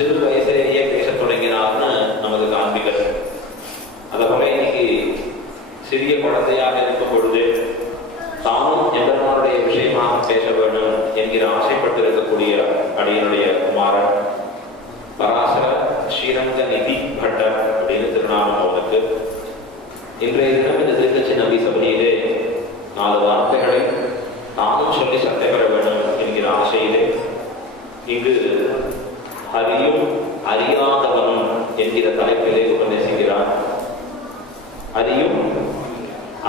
சிறு வயசிலேயே பேசத் தொடங்கினார்னு நமக்கு காண்பிக்கிறது. அதை போல இன்னைக்கு சிறிய குழந்தையாக இருக்கும் பொழுது தானும் எம்பெருமானுடைய விஷயமாக பேச வேண்டும் என்கிற ஆசைப்பட்டு இருக்கக்கூடிய அடியனுடைய குமாரன் பராசர ஸ்ரீரங்க நிதி பட்டர் அப்படின்னு திருநாமம் அவனுக்கு. இன்றைய தினம் இந்த திருச்சி நம்பி சபையிலே 4 வார்த்தைகளை தானும் சொல்லி சட்டை பெற வேண்டும் என்கிற ஆசையிலே இங்கு அறியும் அறியாதவனும் என்கிற தலைப்பிலே உபதேசிக்கிறார். அறியும்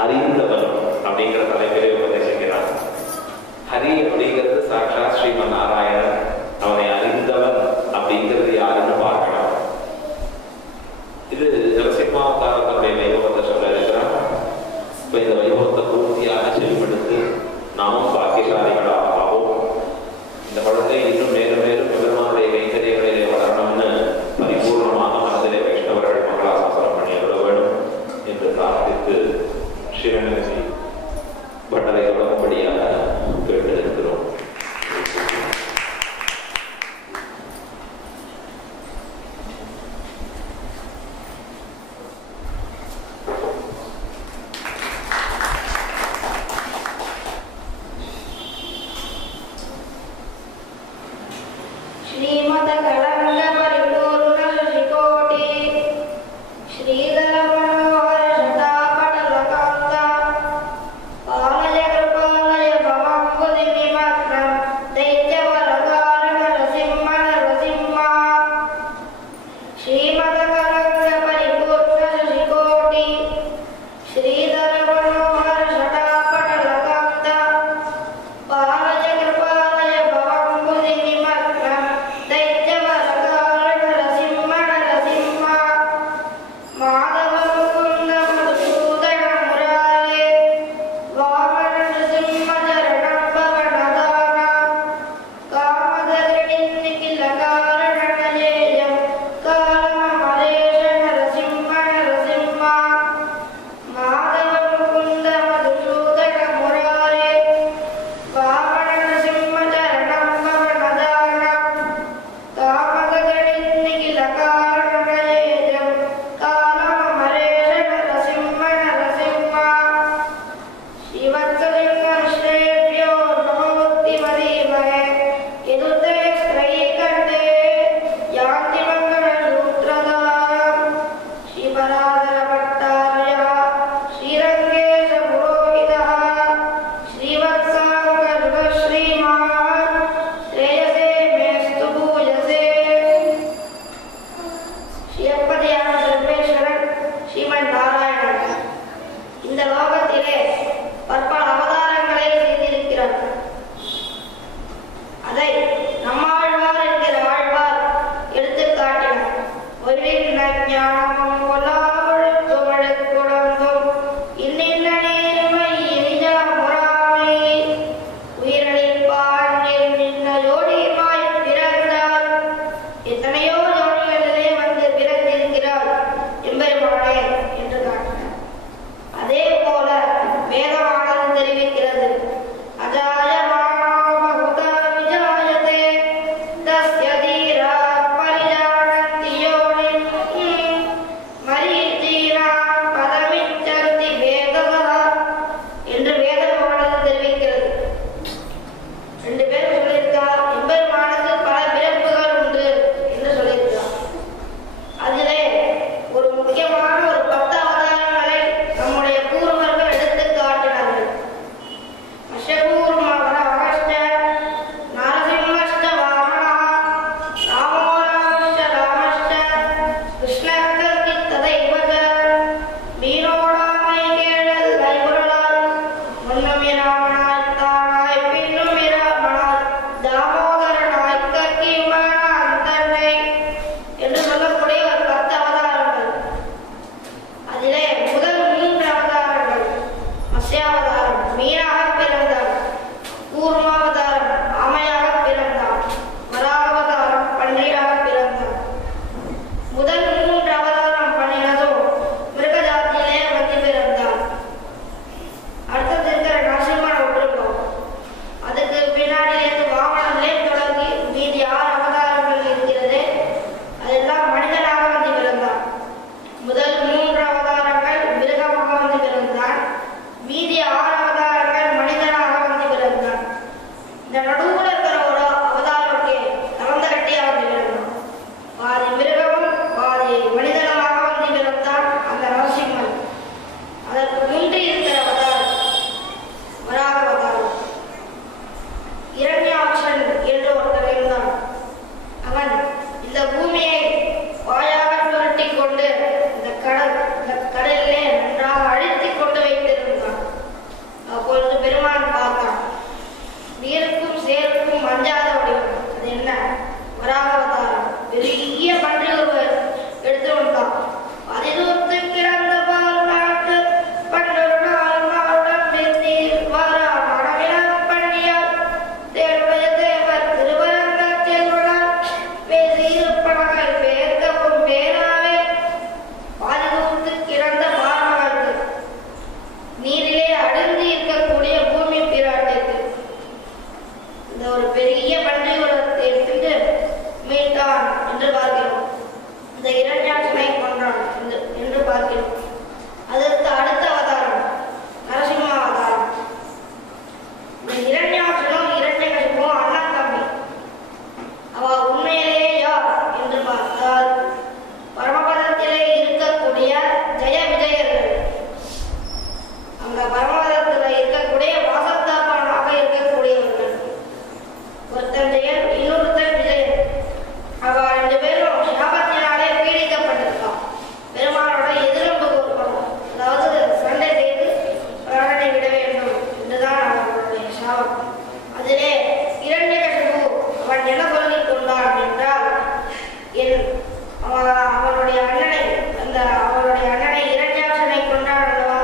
அறிந்தவன் அப்படிங்கிற தலைப்பிலே உபதேசிக்கிறார். ஹரி அப்படிங்கிறது சாட்சாத் ஸ்ரீமன் நாராயணன். அவனை அறிந்தவன் அப்படிங்கிறது யாருன்னு பார்க்கலாம். இது நரசிம்மாவதாரத்தினுடைய வைபவத்தை சொல்ல இருக்கிறார். இப்ப இந்த வைபவத்தை பூர்த்தியாக செவிப்படுத்தி நாமும் பாக்கியசாலிகளாக ஆகும். இந்த படத்தை இன்னும் மேலும் மேலும் பெருமானுடைய கைங்கரியங்களிலே வளரணும்னு பரிபூர்ணமாக மனதிலே வைஷ்ணவர்கள் மங்களாசாசனம் பண்ணி அருள வேண்டும் என்று பிரார்த்தித்து ஸ்ரீரங்கி பட்டரை தொடங்கும்படியாக கேட்டிருக்கிறோம். ரெண்டு பேரும் சொல்லியிருக்கார், எம்பெருமானுக்கு பல பிறப்புகள் உண்டு என்று சொல்லி பெரிய பன்றி உலகத்தை எடுத்துட்டு மீட்டான் என்று பார்க்கிறோம். இந்த இரண்யாட்சனை கொன்றான் என்று பார்க்கிறோம். அதற்கு அடுத்த அவதாரம் நரசிம்ம அவதாரம். இந்த இரண்யாட்சனும் இரண்யகசிபுவும் அண்ணன் தம்பி. அவ உண்மையிலேயே யார் என்று பார்த்தால் பரமபதத்திலே இருக்கக்கூடிய ஜெய விஜயர்கள். அந்த பரமபதத்தில் இருக்கக்கூடிய வாசத்தாபனாக இருக்கக்கூடியவர்கள். ஒருத்தன் ஜெயன், இன்னொருத்தன் விஜயன். அவ 2 பேரும் சாபத்தினாலே பீடிக்கப்பட்டிருக்கான். பெருமானோட எதிரம்பு கொடுக்கணும், அதாவது சண்டை செய்து பிராணனை விட வேண்டும் என்றுதான் அவர்களுடைய சாபம். அதிலே இரண்யகசிபு அவன் என்ன சொல்லிக் கொண்டான் என்றால், அவனுடைய அண்ணனை இரண்யாட்சனை கொண்டான் அல்லவா,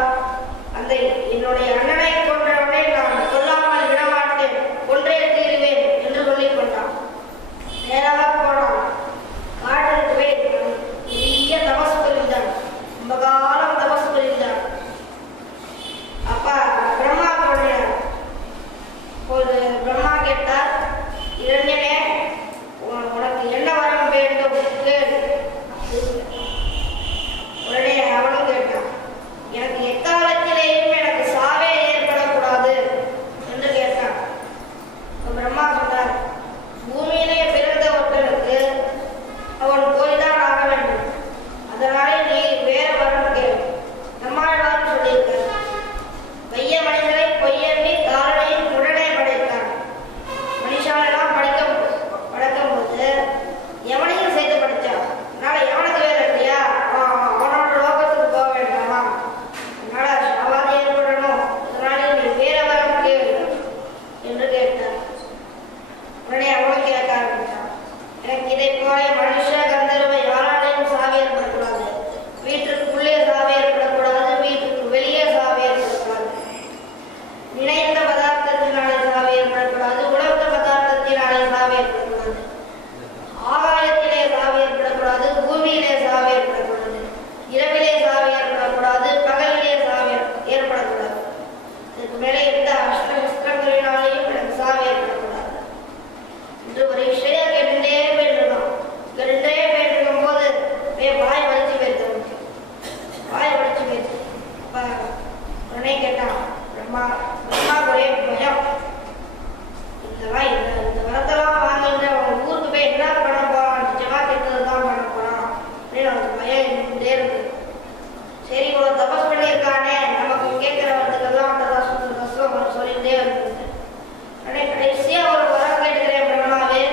அந்த என்னுடைய அண்ணனை கொன்றவனை நான் கொல்லாமல் விடமாட்டேன், கொன்றே தீருவேன் என்று சொல்லிக் கொண்டான். நேராக போனான். காட்டிற்கு போய் பெரிய தபஸ் புரிந்தான். ரொம்ப காலம் தபஸ் புரிந்தான். அப்ப பிரம்மா தோன்றினார். ஒரு பிரம்மா கேட்டார், இரண்யனே உனக்கு என்ன வரம் வேண்டும் கேள். உடனே அவனும் கேட்டான், எனக்கு எக்காலத்திலேயும் எனக்கு சாவே ஏற்படக்கூடாது என்று கேட்டான். பிரம்மா சொன்னார், பூமியிலே பிறந்த ஒருத்தனுக்கு அவன் போய்தான் ஆக வேண்டும். அதனாலே நீ வேற வரம் கேள். நம்மாழ்வார் சொல்லியிருக்கார், மைய மனிதரை பொய்யெண்ணி தாரணையின் உடனே படைத்தான். மனுஷாலெல்லாம் படைக்கும்போது எவனையும் சேர்த்து படித்தான். அதனால எவனுக்கு வேலை இல்லையா, அவனோட லோகத்துக்கு போக வேண்டாமா, அதனால சாவாதி ஏற்படணும், அதனால நீ வேற வரம் கேள் என்று கேட்டார். உடனே அவனும் கேட்க ஆரம்பித்தான், எனக்கு இதை போல மனுஷ கந்தர்வ யாராலையும் சாவி ஏற்படக்கூடாது, வீட்டுக்குள்ளே சாவி ஏற்படக்கூடாது, வீட்டுக்கு வெளியே சாவி ஏற்படக்கூடாது, நினைத்த பதார்த்தத்தினாலே சாவி ஏற்படக்கூடாது, உலர்ந்த பதார்த்தத்தினாலே சாவி ஏற்படக்கூடாது, ஆகாயத்திலே சாவி ஏற்படக்கூடாது, பூமியிலே சாவி ஏற்படக்கூடாது, இரவிலே சாவி ஏற்படக்கூடாது, பகலிலே சாவி ஏற்படக்கூடாது, இதுக்கு மேலே எந்த அஷ்டசஸ்திரங்களினாலேயும் எனக்கு சாவி ஏற்படக்கூடாது என்று ஒரு விஷயம் கேட்டுட்டே போயிருந்தோம். கேட்டுட்டே போயிருக்கும் போது வாய் வலிச்சு போயிருந்தோம். வாய் வலிச்சு போயிடுச்சு. அப்ப உடனே கேட்டான், பிரம்மா ஒரே பயம், இந்த வரத்தெல்லாம் வாங்கிட்டு அவன் ஊருக்கு போய் என்ன பண்ண போறான், நிஜமா கேட்டதுதான் பண்ண போறான் அப்படின்னு அவனுக்கு பயம் இருந்துட்டே இருக்கு. சரி, இவ்வளவு தபஸ் பண்ணியிருக்கானே, நமக்கு கேட்கிற வரத்துக்கெல்லாம் கஷ்டம் சொல்லிட்டே இருக்கு. உடனே கடைசியா ஒரு வரம் கேட்கிறேன், பிரம்மாவே,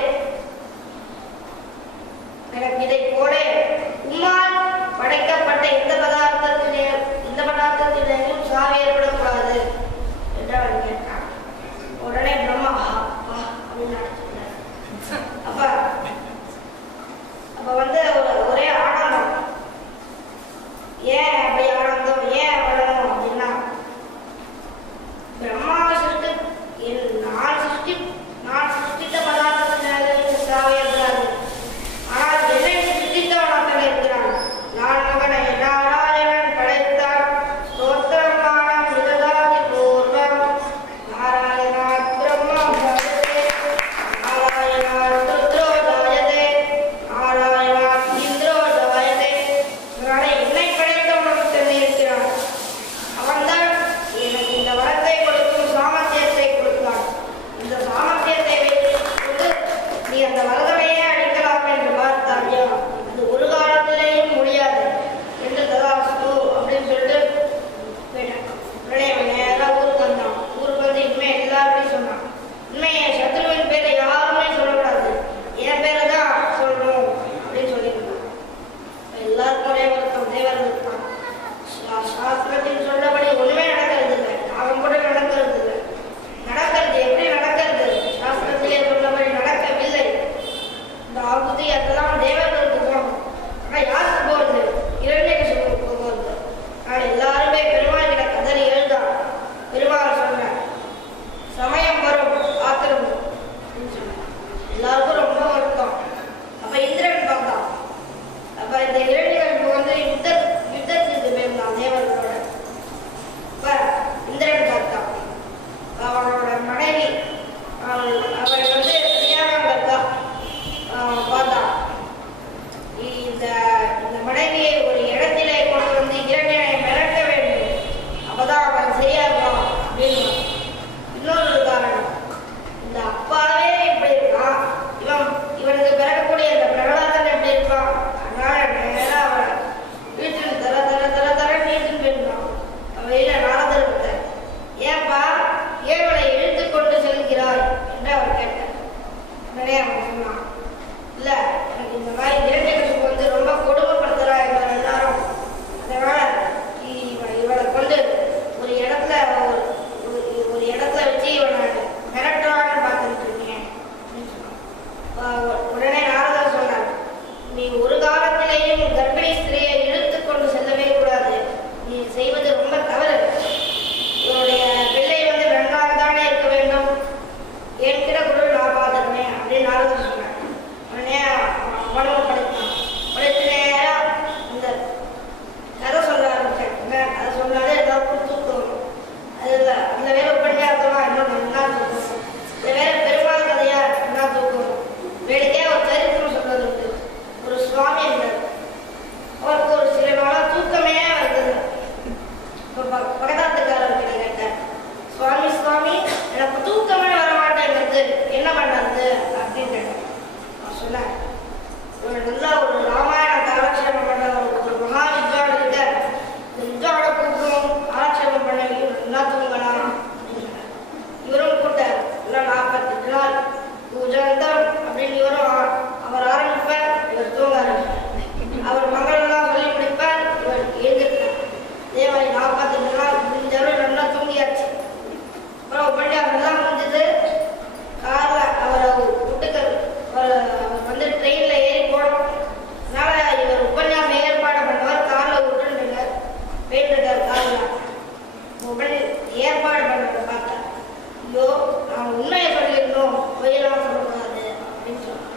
எனக்கு இதை போல உம்மால் படைக்கப்பட்ட இந்த பதார்த்தத்திலேயும் சாவி ஏற்படக்கூடாது என்று அவன் கேட்டான். உடனே பிரம்மா அப்படின்னு அப்ப ஒரே ஆனந்தம். ஏன் அப்படி ஆனந்தம், ஏன் வரணும் அப்படின்னா, பிரம்மா நான் சிருஷ்டித்த பதார்த்தத்தினாலேயும் சாவி ஏற்படாது. ஆனால் என்னை சிருஷ்டித்தவனாக இருக்கிறான். நான் மகனை நாராயணன் படைத்தான். ஸ்தோத்திரமானம் நிகழாதி பூர்வம் நாராயணாத் பிரம்மா ஜாயதே, நாராயணாத் ருத்ரோ ஜாயதே, நாராயணாத் இந்திரோ ஜாயதே. அதனால என்னை படைத்தவனுடைய உடனே அவன் சொன்னான், இல்ல எனக்கு இந்த மாதிரி இரண்யகசிபு வந்து ரொம்ப கொடுமைப்படுத்துறா இவங்க எல்லாரும், அதனால இவளை கொண்டு ஒரு இடத்துல வச்சு இவனை மிரட்டுறான்னு பார்த்துட்டு இருக்கேன் அப்படின்னு சொன்னான். உடனே நாரதர் சொன்னார், நீ ஒரு காலத்திலேயும் கர்ப்பிணி ஸ்திரியை இழுத்து கொண்டு செல்லவே கூடாது, நீ செய்வது ரொம்ப தவறு. இவருடைய பிள்ளை வந்து நன்றாக தானே இருக்க வேண்டும், என்கிற குரல் நான் பார்த்துருவேன் அப்படின்னு நாரதர் சொன்னார். உடனே அவனும் படித்தான். படித்து நேரம் இந்த கதை சொல்ல ஆரம்பிச்சேன். அதை சொன்னாலே எல்லாருக்கும் தூக்கம். அதில் அந்த வேலை உபன்யாசமா இன்னும் நல்லா தூக்கம், இந்த வேலை பெருமாள் கதையா நல்லா தூக்கம். வேடிக்கையா ஒரு சரித்திரம் சொல்றது உண்டு. ஒரு சுவாமி இருந்தார், அவருக்கு ஒரு சில நாளாக தூக்கமே வருது. பக்கத்தாத்துக்காரர்கிட்ட கேட்டார், சுவாமி சுவாமி எனக்கு தூக்கமே வர மாட்டேங்கிறது, என்ன பண்ணுறது அப்படின்னு கேட்டார். நான் சொன்னேன், ஒரு நல்லா ஒரு ராமாயணத்தை ஆலட்சேபம் பண்ண ஒரு மகா வித்வான் கிட்ட இந்த வித்வானை கூப்பிடும் ஆலட்சேபம் பண்ண நல்லா தூங்கலாம் அப்படின்னு சொன்னார். இவரும் கூட்டார், இல்லை 48 நாள் பூஜாந்தம் அப்படின்னு இவரும் அவர் ஆரம்பிப்பார், இவர் தூங்க ஆரம்பிப்பார். அவர் மங்களெல்லாம் சொல்லி முடிப்பார், இவர் எழுந்திருப்பார். இதே மாதிரி 48 நாள் முடிஞ்சாலும் நல்லா தூங்கியாச்சு. அப்புறம் உபன்யாசம்லாம் முடிஞ்சது. காரில் அவரை விட்டுக்கள் அவர் வந்து ட்ரெயினில் ஏறி போனோம். அதனால இவர் உபன்யாசம் ஏற்பாடு பண்ணவர் காரில் விட்டுருங்க போயிட்டுருக்கார். காரில் ஏற்பாடு பண்ணுறத பார்த்தேன், ஐயோ நான் உண்மையை சொல்லியிருந்தோம், பொய்யெல்லாம் சொல்லக்கூடாது அப்படின்னு சொன்னார்.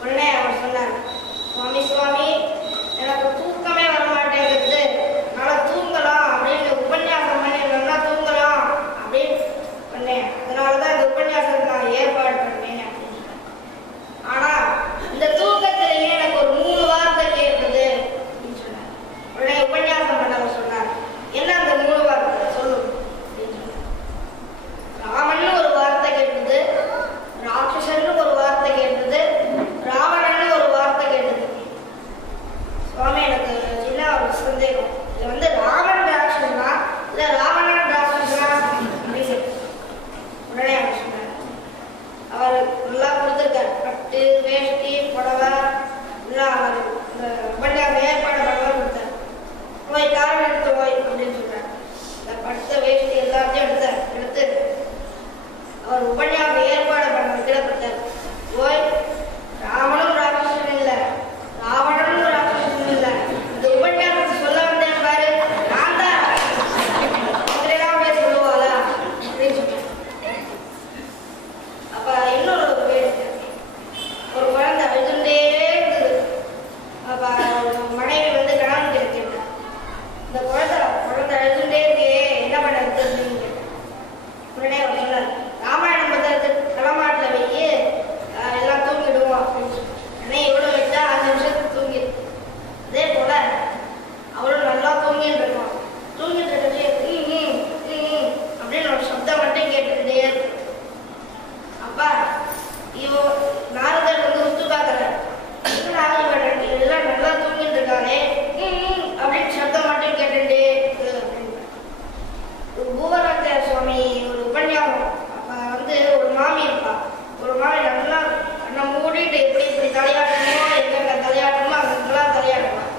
உடனே அவர் சொன்னார், சுவாமி சுவாமி எனக்கு தூக்கமே வரமாட்டேங்கிறது, நல்லா தூங்கலாம் அப்படின்னு உபன்யாசம் பண்ணி நல்லா தூங்கலாம் அப்படின்னு பண்ணேன், அதனாலதான் இந்த உபன்யாசம் நான் ஏற்பாடு பண்ணேன் அப்படின்னு சொன்னேன். ஆனா இந்த தூக்கத்திலேயே எனக்கு ஒரு 3 வார்த்தை கேட்குது அப்படின்னு சொன்னார். உடனே உபன்யாசம் பண்ணவர் சொன்னார், என்ன அந்த 3 வார்த்தை சொல்லு அப்படின்னு சொன்னார். ராமன் ஒரு வார்த்தை கேட்டது, ராட்சசன் ஒரு வார்த்தை கேட்டது, ராவணன் ஒரு வார்த்தை கேட்டது. சுவாமி எனக்கு சின்ன ஒரு சந்தேகம், இது வந்து ராமன் ராட்சசனா இல்ல ராவணன் ராட்சசனா அப்படின்னு. உடனே அவர் சொன்னார், அவர் நல்லா கொடுத்துருக்கார், பட்டு வேஷ்டி புடவை எல்லாம் அவர் இந்த உபன்யாசம் ஏற்பாடு பண்ணவர் கொடுத்தார். போய் காரணம் எடுத்து போய் அப்படின்னு சொல்றார். இந்த பட்டு வேஷ்டி எல்லாத்தையும் எடுத்து அவர் உபன்யாசம் ஏற்பாடு பண்ண விடப்பட்டார். போய் ராமனும் ராட்சசன் இல்லை, ராவணனும் ராட்சசன் இல்லை, இந்த உபன்யாசத்தை சொல்ல வந்தேன் பாரு, நான் தான் அவங்களெல்லாம் போய் சொல்லுவாளா அப்படின்னு சொன்னேன். அப்ப இன்னொரு வேடிக்கை, ஒரு குழந்தை அழுதுண்டே இருந்தது. அப்ப மனைவி வந்து கணவன் கேட்டார், இந்த குழந்தை அழுதுண்டே இருக்கே என்ன பண்ணுறது அப்படின்னு கேட்டார். உடனே அவர் சொன்னார், ராமாயணம் பத்திரத்து தலைமாட்டில் வைக்கி எல்லாம் தூங்கிடுவோம் அப்படின்னு சொல்லி. உடனே இவ்வளோ வச்சா 5 நிமிஷத்துக்கு தூங்கிடு. அதே போல அவளும் நல்லா தூங்கிட்டு இருக்கோம். தூங்கிட்டு இருக்கே அப்படின்னு ஒரு சப்தம் மட்டும் கேட்டுக்கிட்டே இருக்கு. அப்பா நாரதர் வந்து உத்து பார்க்கறார், எல்லாம் நல்லா தூங்கிட்டு இருக்கானே அப்படின்னு சப்தம் மட்டும் கேட்டுட்டே இருக்கு அப்படின்னு. பூவராஜ சுவாமி ஒரு உபன்யாசம், அப்ப வந்து ஒரு மாமி இருப்பா, ஒரு மாமி நல்லா கண்ணை மூடிட்டு இப்படி தலையாட்டணுமோ எங்க தலையாட்டணுமோ அங்கெல்லாம் தலையாட்டுவான்.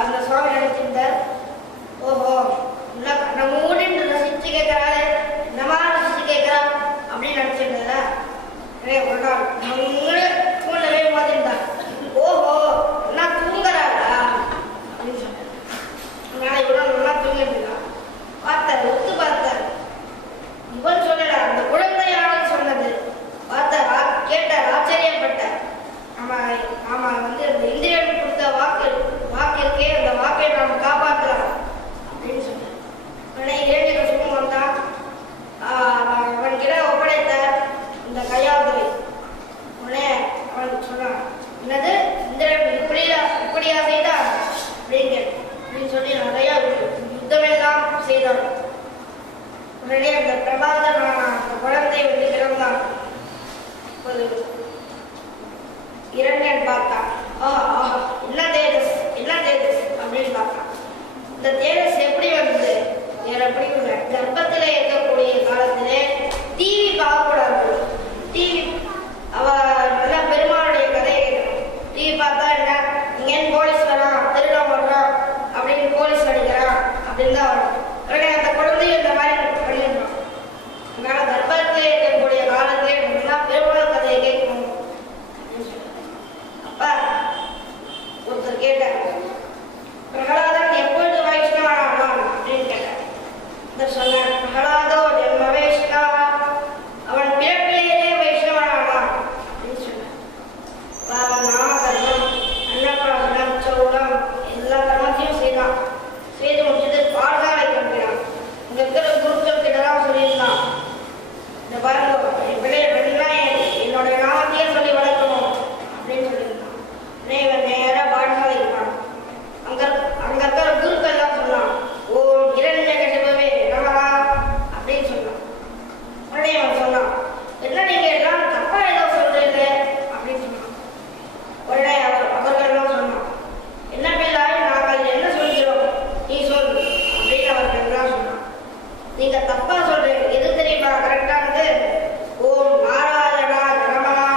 அந்த சுவாமி நினைச்சிருந்தார், ஓஹோ நல்லா கண்ணை மூடிட்டு ரசிச்சு கேட்கறாரு, இந்த மாதிரி ரசிச்சு கேட்கறான் அப்படின்னு நினைச்சிருந்தாரா. ஒரு நாள் தூண்டவே மாதிரிருந்தா, ஓஹோ நல்லா தூங்குறாரா அப்படின்னு சொன்னார். அதனால இவ்வளவு நல்லா தூங்கிட்டு இருக்கான். பார்த்தார், ஒத்து பார்த்தார், இவன் சொல்லல அந்த குழந்தையானு சொன்னது. பார்த்தார், கேட்டார், ஆச்சரியப்பட்டார். ஆமா வந்து அந்த இந்திரன் கொடுத்த வாக்கு இருக்கே, அந்த வாக்கை நாம் காப்பாற்றலாம் அப்படின்னு சொன்னார். உடனே இரண்யகசிபு வந்தான், அவன் கிட்ட ஒப்படைத்தார் இந்த கையாளுதலை. உடனே அவன் சொன்னான், என்னது இந்திரன் இப்படியா செய்தான் அப்படின்னு சொல்லி நிறைய யுத்தமெல்லாம் செய்தான். உடனே அந்த பிரபாகரன் அந்த குழந்தை வந்து பிறந்தான். ஒரு இரண்யன் பார்த்தான், என்ன தேஜஸ் அப்படின்னு பார்த்தான். இந்த தேஜஸ் எப்படி வந்தது, வேற எப்படி கர்ப்பத்திலே இருக்கக்கூடிய காலத்திலே டிவி பார்க்கக்கூடாது. டிவி அவ நல்லா பெருமாளுடைய கதையை கேட்கணும். டிவி பார்த்தா என்ன இங்கேன்னு போலீஸ் வரான், திருடம் வர்றான் அப்படின்னு போலீஸ் அடிக்கிறான் அப்படின்னு தான் வரும். உடனே அந்த குழந்தையும் இந்த மாதிரி பண்ணிடணும். அதனால கர்ப்பத்தில் இருக்கக்கூடிய காலத்திலே நல்லா பெருமாள் கதையை கேட்கணும். அப்ப ஒருத்தர் கேட்டார், பிரகலாதன் எப்பொழுது வைஷ்ணவனானான் அப்படின்னு கேட்டார். சொன்னார், பிரகலாதோ ஜென்ம வைஷ்ணவா, அவன் பிறப்பிலேயே வைஷ்ணவனானான் அப்படின்னு சொன்னார். அவன் நாமகர்மம், அன்னப்பிராசனம், சௌடம் எல்லா கர்மத்தையும் செய்தான். செய்து முடிச்சது பாடசாலை கிளம்பினான். இங்க இருக்கிற குருக்கள் கிட்டதான் சொல்லியிருந்தான், இந்த பாருங்க என் பிள்ளைய பெண்ணா என்னுடைய நாமத்தையே சொல்லி வளர்க்கணும் அப்படின்னு சொல்லியிருந்தான். இவன் நேராக பாடசாலைக்கு போனான். அங்க இருக்கிற குருக்கள் எல்லாம் சொன்னான், ஓம் இரண்யகசிபவே நமஹா அப்படின்னு சொன்னான். உடனே அவன் சொன்னான், என்ன நீங்க எல்லாம் தப்பா ஏதோ சொல்றீங்க அப்படின்னு சொன்னான். உடனே அவர்கள் எல்லாம் சொன்னான், என்ன பிள்ளாய் நாங்கள் என்ன சொல்கிறோம் நீ சொல் அப்படின்னு அவர்கள் எல்லாம் சொன்னான். நீங்க தப்பா சொல்றீங்க, எது தெரியுமா கரெக்டானது? ஓம் நாராயணா நமஹா.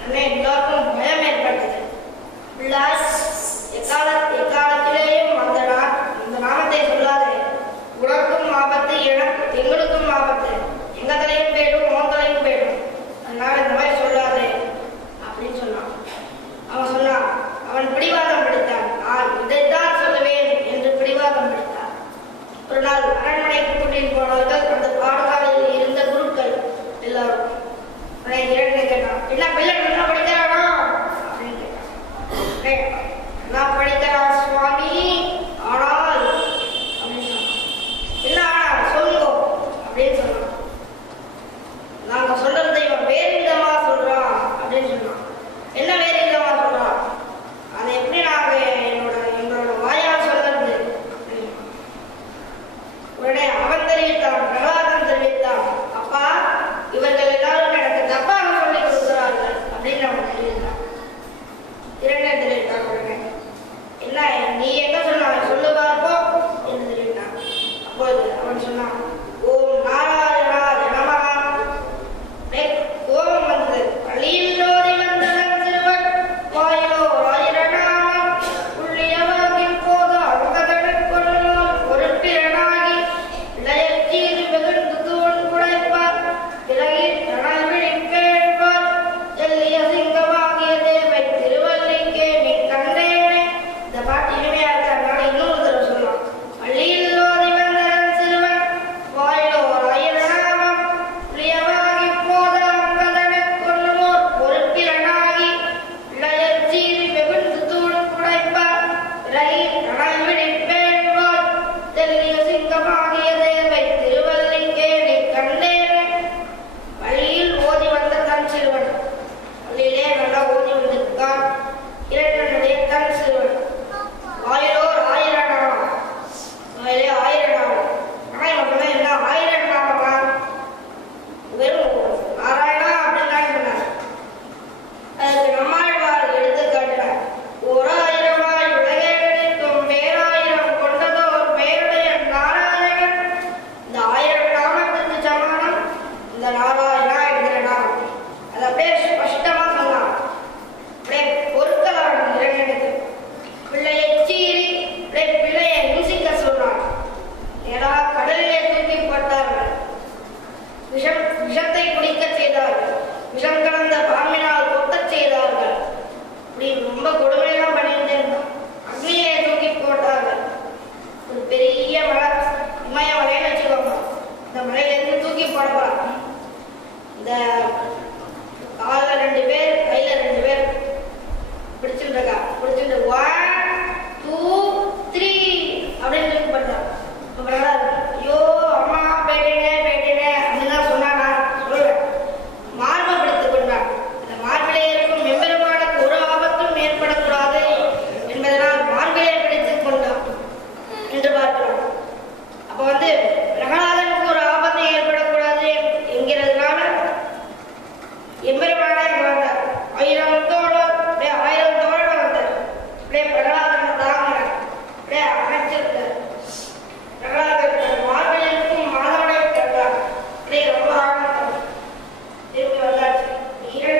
உடனே எல்லாருக்கும் பயம் ஏற்பட்டது. பிள்ளாய் எக்காலத்திலேயும் அந்த நாமத்தை சொல்லாதே, உனக்கும் ஆபத்து, எங்களுக்கும் ஆபத்து, எங்க தலையும் போயிடும், உன் தலையும் போயிடும், அதனால இந்த மாதிரி சொல்லாதே அப்படின்னு சொன்னான். அவன் சொன்னான், அவன் பிடிவாதம் பிடித்தான். நான் இதைத்தான் சொல்லுவேன் என்று பிடிவாதம் பிடித்தான். ஒரு நாள் அரண்மனைக்கு கூட்டிட்டு போனவர்கள் அந்த பாடசாலையில் இருந்த குருக்கள் எல்லாரும் கேட்டான், என்ன பிள்ளை நல்லா படிக்கிறானா அப்படின்னு கேட்டான். நான் படிக்கிறான் சுவாமி, ஆனால் அப்படின்னு சொன்னான். என்ன ஆனால் சொல்லுங்க அப்படின்னு சொன்னான். நாங்க சொல்றதை இவன் வேறு விதமா சொல்றான் அப்படின்னு சொன்னான். என்ன வேறு விதமா சொல்றான்? அதை எப்படி நாங்க எங்களோட வாயால் சொல்றது? உடனே அவன் தெரிவித்தான், பிரகலாதன் தெரிவித்தான், அப்பா இவர்கள் எல்லாரும் எனக்கு தப்பாக சொல்லிக் கொடுக்கிறார்கள் அப்படின்னு அவன் தெரிவித்தான். இரண்டே தெரிவித்தான். உடனே என்ன நீ எங்க சொன்ன சொல்லு பார்ப்போம் என்று தெரிவித்தான். அப்போது அவன் சொன்னான், ஓம் நாராயணா நமஹா. கோபம் வந்தது. பள்ளியில் ஓதி வந்தவன் சிறுவன் வாயிலோ ஆயிரனாமம் உள்ளியவாகின் போது அங்கதனை கொள்ளும் பொருட்பிரனாகி இளையச்சீர் வெகுண்டு தூண் குடைப்பார் பிறகில் தனவிழி கேட்பார் எல்லிய சிங்கமாகிய தேவை திருவல்லிக்கே நீ கண்டேனே. இந்த பாட்டு இனிமையா இருக்க, அதனால இன்னொரு தடவை சொல்லலாம். பள்ளியில் ஓதி வந்தவன் சிறுவன் வாயிலோ ஆயிரனாமம் உள்ளியவாகி போது அங்கதனை கொள்ளுமோர் பொருட்பிரனாகி இளையச்சீர் வெகுண்டு தூண் குடைப்பார் பிறகில் தனவிழி கேட்பார் எல்லிய சிங்கமாகிய தேவை திருவல்லிக்கே நீ கண்டேனே. பள்ளியில் ஓதி வந்த தன் சிறுவன், பள்ளியிலே நல்லா ஓதி வந்திருக்கான். இரண்டனுடைய தன் சிறுவன் வாயிலோர் ஆயிரனாம், வாயிலே ஆயிரனாம். ஆனா இவன் என்ன ஆயிரனாமா? வெறும் நாராயணா அப்படின்னு தான் சொன்னார். அதுக்கு நம்மாழ்வார் எடுத்து காட்டினார். ஓர் ஆயிரமாய் உலகெடுக்கும் பேராயிரம் கொண்டதோர் பேருடைய நாராயணன். இந்த 1000 நாமத்துக்கு சமானம் இந்த நாராயணா என்கிற நாமம். அது அப்படியே ஸ்பஷ்டமா சொன்னான். அப்படியே பொருட்களான இரண்டு பிள்ளையை சீறி பிள்ளையை ருசிக்க சொன்னான். ஏன்னா கடலிலே தூக்கி போட்டார்கள், விஷத்தை குடிக்க செய்தார்கள், விஷம் கலந்த பாம்பினால் கொட்டச் செய்தார்கள். இப்படி ரொம்ப கொடுமையெல்லாம் பண்ணிட்டு இருந்தான். அக்னியை தூக்கி போட்டார்கள். ஒரு பெரிய மலை, இமய மலைன்னு வச்சுக்கோங்க, இந்த மலையிலிருந்து தூக்கி போடலாம். இந்த காலில் 2 பேர், கையில 2 பேர் பிடிச்சிட்டு 1 2 3 அப்படின்னு தூக்கி போட்டார். ஐயோ அம்மா பேட்டினே அப்படிதான் சொன்னானா சொல்றேன். மார்பை பிடித்துக் கொண்டான். இந்த மார்பிலே இருக்கும் மெம்பெருமானுக்கு ஒரு ஆபத்தும் ஏற்படக்கூடாது என்பதனால் மார்பிலே பிடித்துக் கொண்டான் என்று பார்க்கிறோம். அப்ப பிரகலாதனுக்கு ஒரு ஆபத்து ஏற்படக்கூடாது என்கிறதுனால எம்பெருமானே வந்தார். 1000 தோழர் வந்தார். அப்படியே பிரகலாதனை தாங்கினார். அப்படியே அணைச்சிருக்கார். பிரகலாதன் மார்பிலிருக்கும் மாதவனை கண்டார். அப்படியே ரொம்ப ஆனந்தம். திரும்பி வந்தாச்சு. 2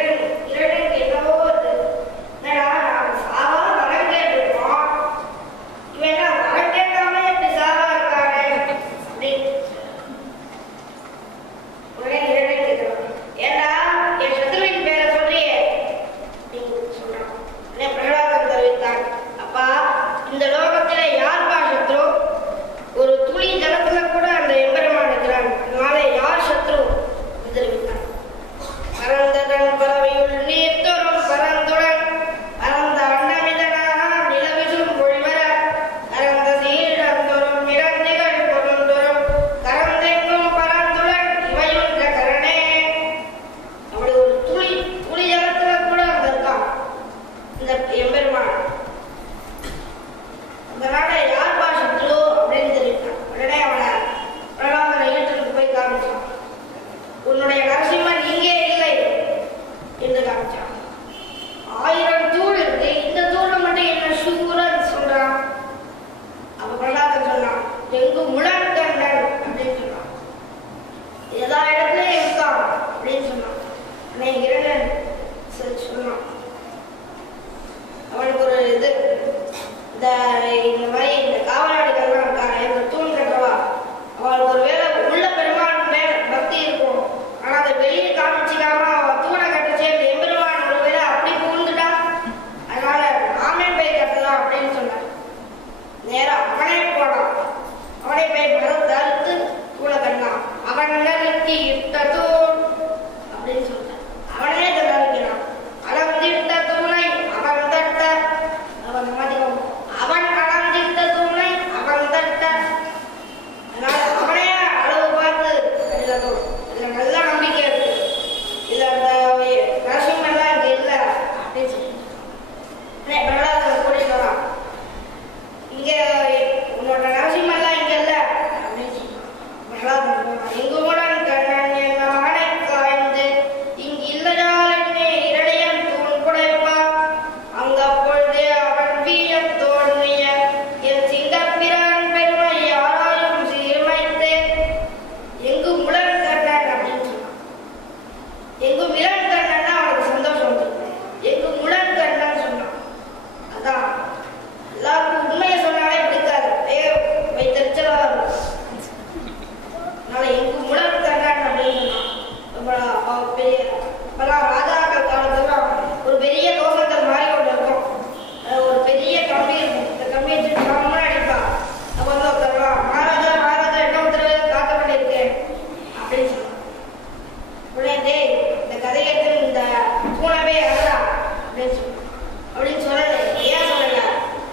அப்படின்னு சொல்லலை. ஏன் சொல்லல?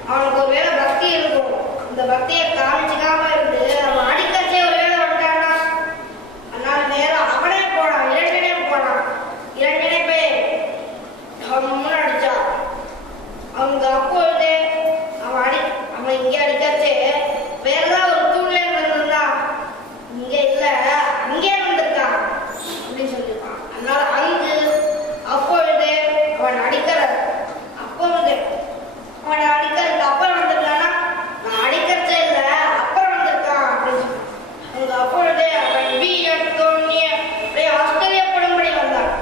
அவனுக்கு ஒரு வேளை பக்தி இருக்கும். அந்த பக்தியை காமிச்சிக்காம இருந்து அவன் அடிக்கச்சே ஒரு வேளை வந்துட்டானா, அதனால நேரம் அவனே போனான், இரண்டனே போனான். இரண்டனே போய் அவன் முன்னாடி அடிச்சான். அவங்க அப்பொழுதே அவன் இங்கே அடிக்கச்சே வேறதான் ஒரு தூண்ல இருந்தான், இங்க இல்ல அங்கே வந்திருக்கான் அப்படின்னு சொல்லியிருக்கான். அதனால அங்கு அப்பொழுதே அவன் அடிக்கிறது அப்புறம் வந்திருக்கானா, நான் அடிக்கிறதே இல்ல அப்புறம் வந்திருக்கான் அப்படின்னு சொன்னான். அங்க அப்பொழுதே அவன் வீர தோணிய ஆச்சரியப்படும்படி வந்தான்.